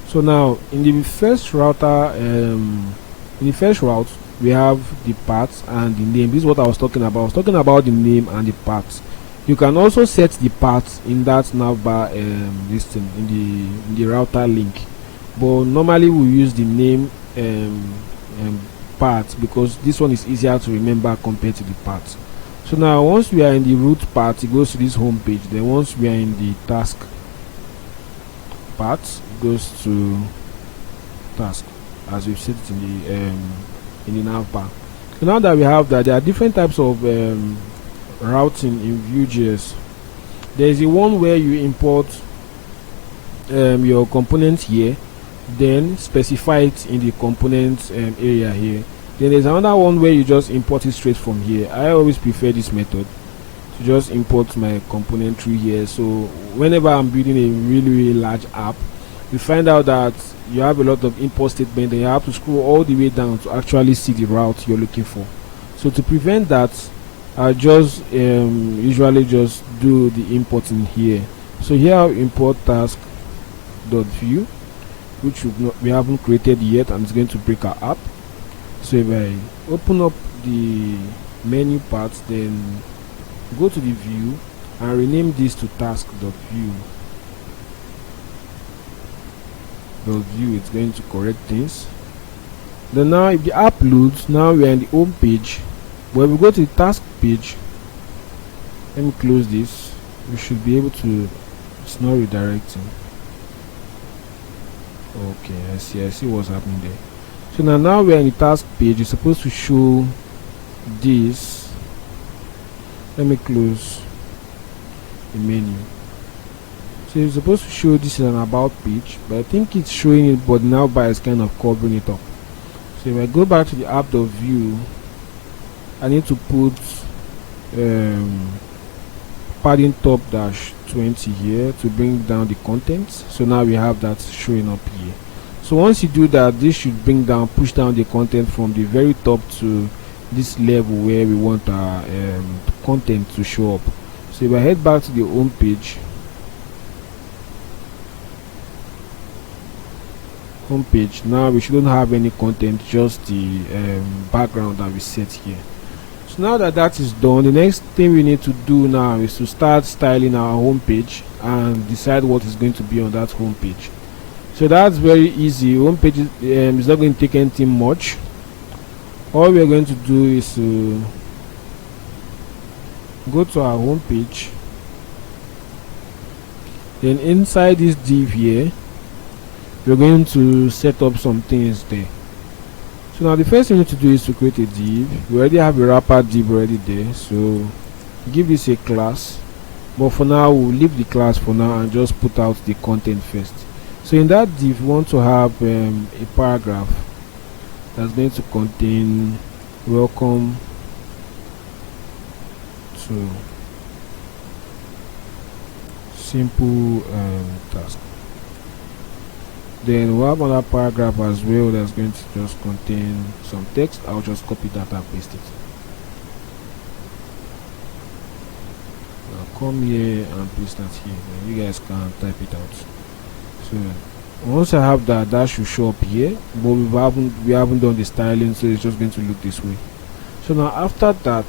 So now in the first router, route, we have the path and the name. This is what I was talking about. I was talking about the name and the path. You can also set the path in that navbar listing in the router link, but normally we use the name path because this one is easier to remember compared to the path. So now once we are in the root path, it goes to this home page. Then once we are in the task path, it goes to task as we've set it in the navbar. So now that we have that, there are different types of routing in Vuejs. There is the one where you import your component here, then specify it in the component area here. Then there's another one where you just import it straight from here. I always prefer this method to just import my component through here. So whenever I'm building a really large app, you find out that you have a lot of import statements, and you have to scroll all the way down to actually see the route you're looking for. So to prevent that, I just usually just do the importing here. So here I'll import task, view, which we haven't created yet, and it's going to break our app. So if I open up the menu part, then go to the view and rename this to task.view. It's going to correct things. Then now if the app loads, now we are in the home page. When we go to the task page, let me close this. We should be able to, it's not redirecting. Okay, I see what's happening there. So now we are in the task page. It's supposed to show this. Let me close the menu. So it's supposed to show this is an about page, but I think it's showing it, but now by is kind of covering it up. So if I go back to the app.view, I need to put padding top -20 here to bring down the contents. So now we have that showing up here. So once you do that, this should push down the content from the very top to this level where we want our content to show up. So if I head back to the home page, now we shouldn't have any content, just the background that we set here. So now that is done, the next thing we need to do now is to start styling our home page and decide what is going to be on that home page. So that's very easy. Home page is not going to take anything much. All we are going to do is to go to our home page, then inside this div here, we're going to set up some things there. So now the first thing we need to do is to create a div. We already have a wrapper div already there, so give this a class, but for now we'll leave the class for now and just put out the content first. So in that div we want to have a paragraph that's going to contain welcome to simple task. Then we'll have another paragraph as well that's going to just contain some text. I'll just copy that and paste it. I'll come here and paste that here, then you guys can type it out. So once I have that, that should show up here, but we haven't done the styling, so it's just going to look this way. So now after that,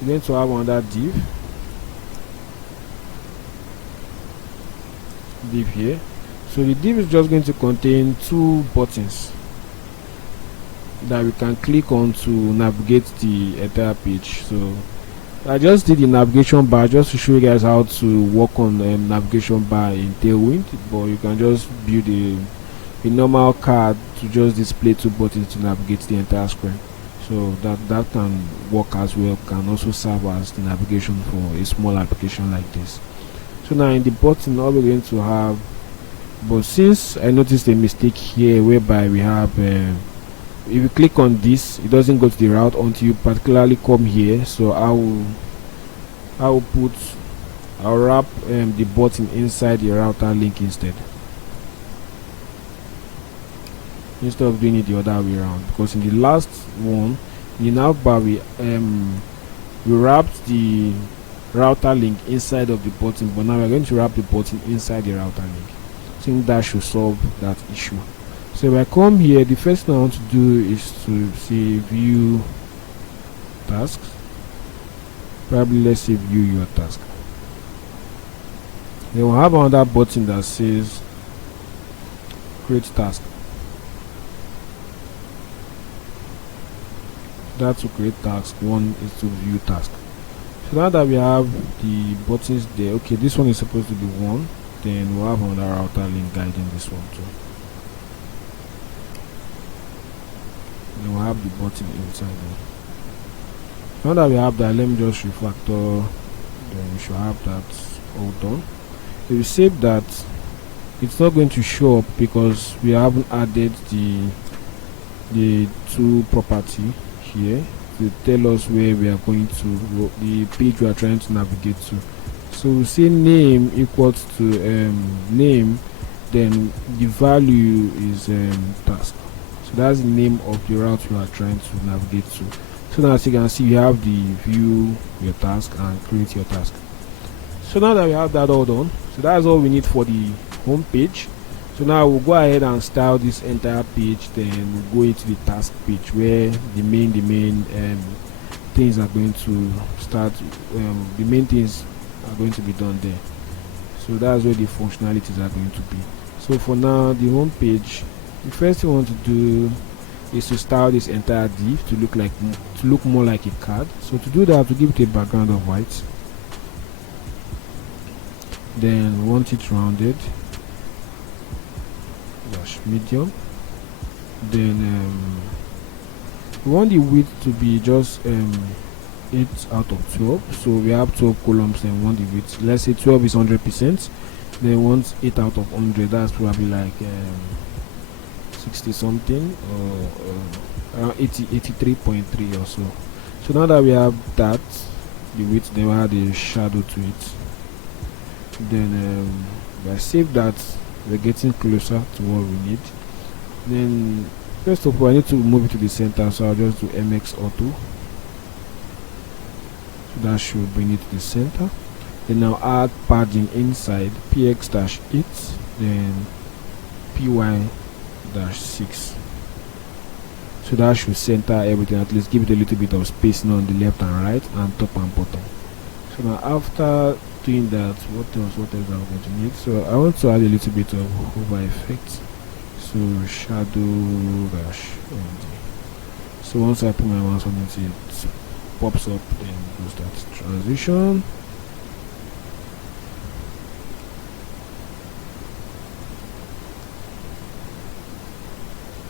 we're going to have another div here. So the div is just going to contain two buttons that we can click on to navigate the entire page. So I just did the navigation bar just to show you guys how to work on the navigation bar in Tailwind, but you can just build a normal card to just display two buttons to navigate the entire screen. So that can work as well, can also serve as the navigation for a small application like this. So now in the button, all we're going to have, but since I noticed a mistake here whereby we have if you click on this, it doesn't go to the route until you particularly come here. So I'll wrap the button inside the router link instead of doing it the other way around, because in the last one, in the nav bar, we wrapped the router link inside of the button, but now we're going to wrap the button inside the router link. I think that should solve that issue. So if I come here, the first thing I want to do is to say view tasks. Probably let's say view your task. Then we'll have another button that says create task. That's to create task. One is to view task. So now that we have the buttons there, okay, this one is supposed to be 1. Then we'll have another router link guiding this one too. Then we'll have the button inside there. Now that we have that, let me just refactor. Then we should have that all done. If we save that, it's not going to show up because we haven't added the to property here to tell us where we are going to, the page we are trying to navigate to. So we say name equals to name, then the value is task. So that's the name of the route you are trying to navigate to. So now as you can see, you have the view your task and create your task. So now that we have that all done, so that's all we need for the home page. So now we'll go ahead and style this entire page, then we'll go into the task page where the main things are going to start. The main things are going to be done there. So that's where the functionalities are going to be. So for now, the home page, the first thing we want to do is to style this entire div to look more like a card. So to do that, we give it a background of white. Then we want it rounded, medium. Then we want the width to be just 8 out of 12. So we have 12 columns and we want the width. Let's say 12 is 100%. Then once 8 out of 100, that's probably like 60 something or around 83.3 or so. So now that we have that, the width, then we add a shadow to it. Then if I save that, we're getting closer to what we need. Then first of all, I need to move it to the center, so I'll just do MX Auto. So that should bring it to the center. Then I'll add padding inside px-8, then py-6. So that should center everything, at least give it a little bit of spacing on the left and right and top and bottom. So now after doing that, what else are we going to need? So I want to add a little bit of hover effect. So shadow dash. So once I put my mouse on it, it pops up, then goes that transition.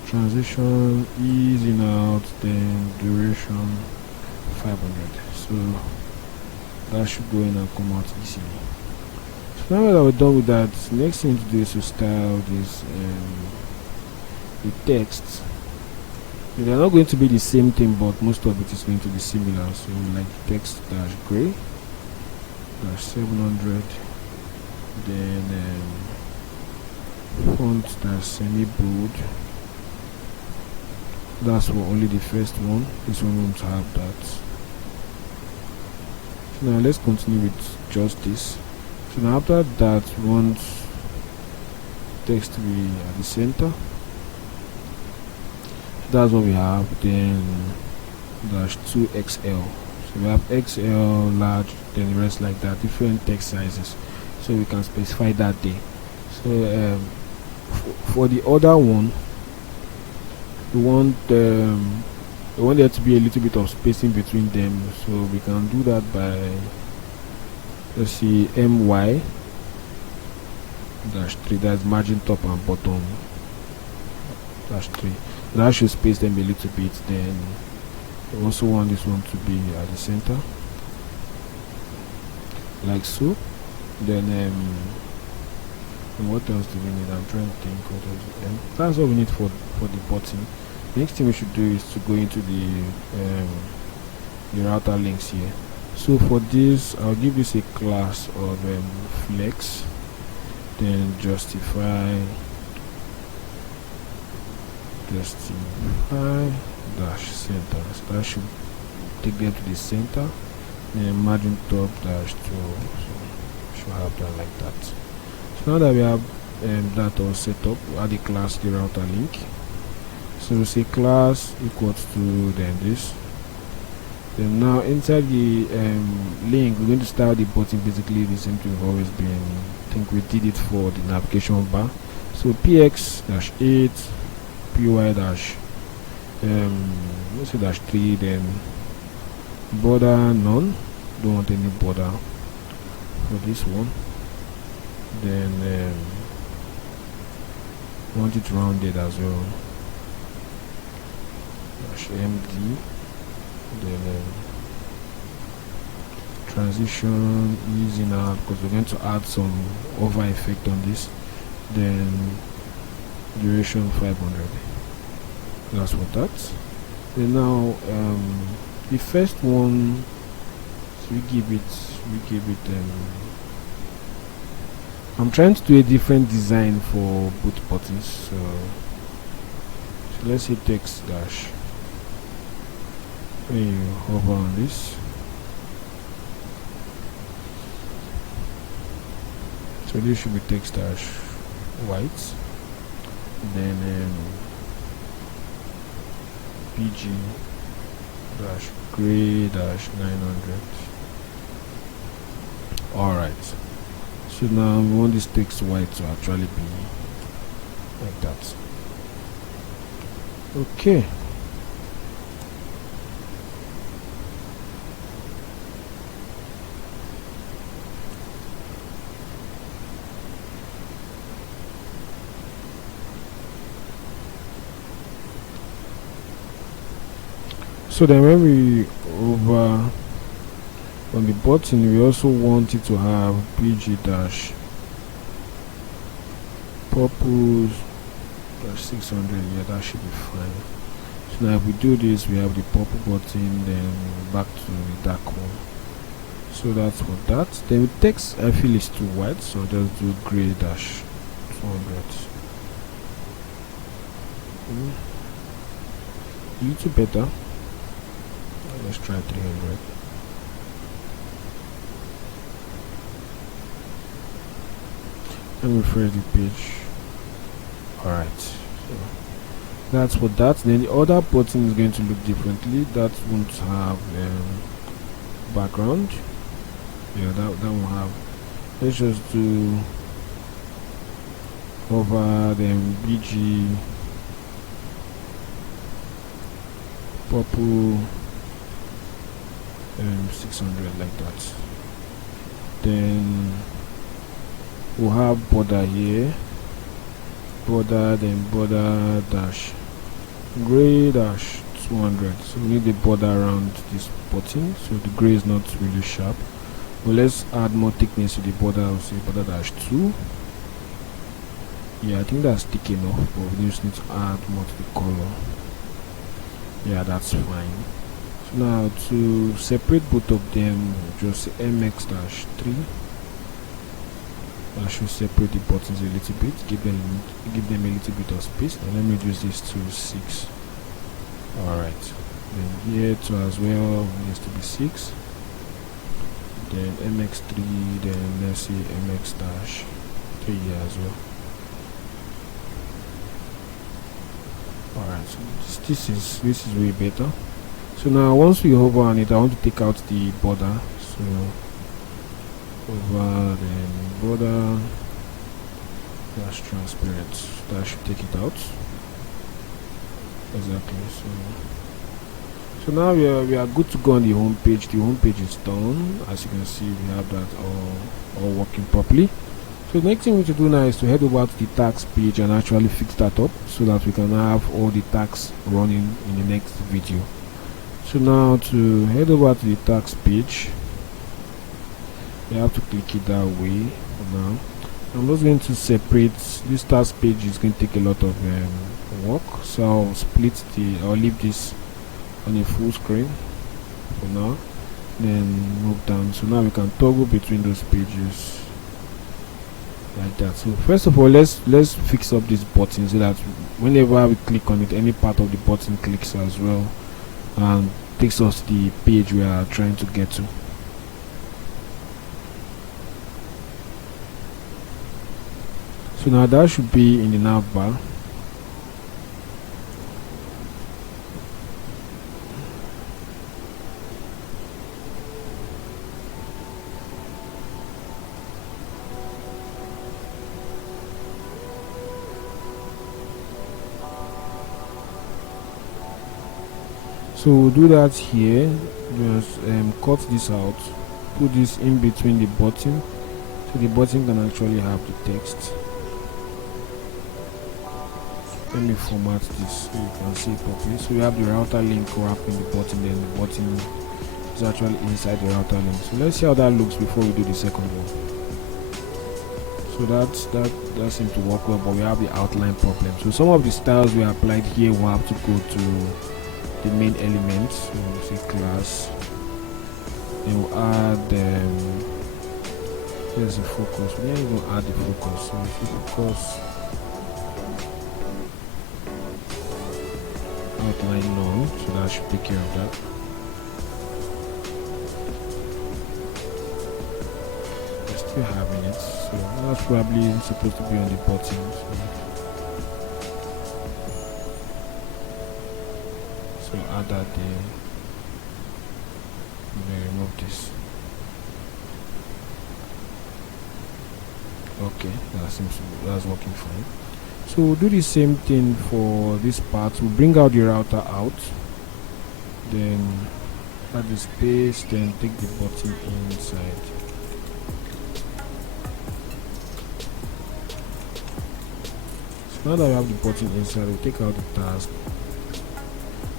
Transition, easing out, then duration 500. So that should go in and come out easily. So now that we're done with that, next thing to do is to style this the text. They're not going to be the same thing, but most of it is going to be similar. So like text dash gray dash 700, then font dash semi bold. That's for only the first one. This one won't have that. So now let's continue with just this. So now after that, we want text to be at the center. That's what we have. Then dash 2XL. So we have XL, large, then the rest like that, different text sizes. So we can specify that there. So for the other one, we want there to be a little bit of spacing between them, so we can do that by, let's see, my dash 3, that's margin top and bottom dash 3. That should space them a little bit. Then we also want this one to be at the center, like so. Then what else do we need? I'm trying to think what else. That's all we need for the button. Next thing we should do is to go into the router links here. So for this, I'll give this a class of flex, then justify dash center. So that should take them to the center. Then margin top dash 2. So should have that like that. So now that we have that all set up, we'll add a class to the router link. So we say class equals to then this. Then now inside the link, we're going to style the button basically the same thing we've always been. I think we did it for the navigation bar. So px-8, py- let's say dash 3, then border none. Don't want any border for this one. Then want it rounded as well. MD, then transition easing out, because we're going to add some over effect on this. Then duration 500. That's what that. Then now the first one, so we give it I'm trying to do a different design for both buttons. So let's say text dash. When you hover on this, so this should be text dash white, then PG dash gray dash 900. Alright, so now we want this text white to actually be like that. Okay. So then when we over on the button, we also want it to have PG dash purple dash 600. Yeah, that should be fine. So now if we do this, we have the purple button, then back to the dark one. So that's for that. Then with text, I feel it's too white, so I'll just do gray dash 200. A little better. Let's try 300. And refresh the page. Alright, so that's for that. Then the other button is going to look differently. That won't have background. Yeah, that won't have. Let's just do over the BG purple 600 like that. Then we'll have border here, border, then border dash gray dash 200. So we need the border around this button, so the gray is not really sharp. But let's add more thickness to the border. I'll say border dash 2. Yeah, I think that's thick enough, but we just need to add more to the color. Yeah, that's fine. So now to separate both of them, just say mx-3. That should separate the buttons a little bit, give them a little bit of space. And let me reduce this to 6. Alright, then here to as well needs to be 6. Then mx3, then let's see mx-3 here as well. Alright, so this is way better. So now once we hover on it, I want to take out the border. So over, then border, that's transparent. That should take it out. Exactly. So now we are good to go on the home page. The home page is done. As you can see, we have that all working properly. So the next thing we need to do now is to head over to the tags page and actually fix that up so that we can have all the tags running in the next video. So now to head over to the tags page, you have to click it that way. Now I'm just going to separate this tags page. Is going to take a lot of work, so I'll leave this on a full screen for now, then move down. So now we can toggle between those pages like that. So first of all, let's fix up this button so that whenever we click on it, any part of the button clicks as well and takes us to the page we are trying to get to. So now that should be in the nav bar. So we'll do that here. Just cut this out, put this in between the button so the button can actually have the text. Let me format this so you can see it properly. So we have the router link wrapping the button, then the button is actually inside the router link. So let's see how that looks before we do the second one. So that seems to work well, but we have the outline problem. So some of the styles we applied here will have to go to the main elements. So we'll say class, then we'll add there's the focus. We ain't gonna add the focus. So if you focus outline none, so that should take care of that. still having it, so that's probably supposed to be on the bottom. So add that there. Then remove this. Okay, that's working fine. So we'll do the same thing for this part. We'll bring out the router out, then add the space, then take the button inside. So now that we have the button inside, we'll take out the task,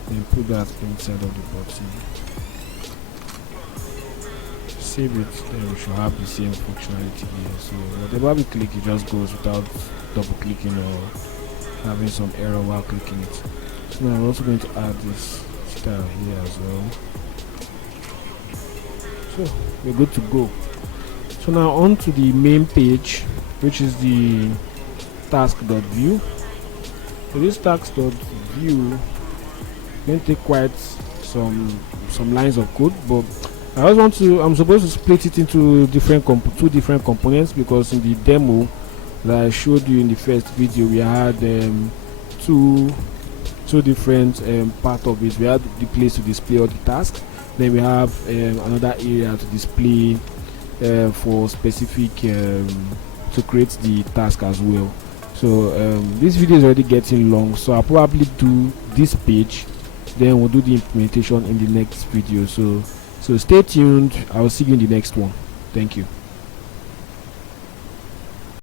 then put that inside of the button. Save it, then we should have the same functionality here. So whatever we click, it just goes without double clicking or having some error while clicking it. So now I'm also going to add this style here as well. So we're good to go. So now on to the main page, which is the task.view. So this task.view going to take quite some lines of code, but I'm supposed to split it into two different components, because in the demo that I showed you in the first video, we had two different part of it. We had the place to display all the tasks, then we have another area to display for specific to create the task as well. So this video is already getting long, so I'll probably do this page, then we'll do the implementation in the next video. So stay tuned. I will see you in the next one. Thank you.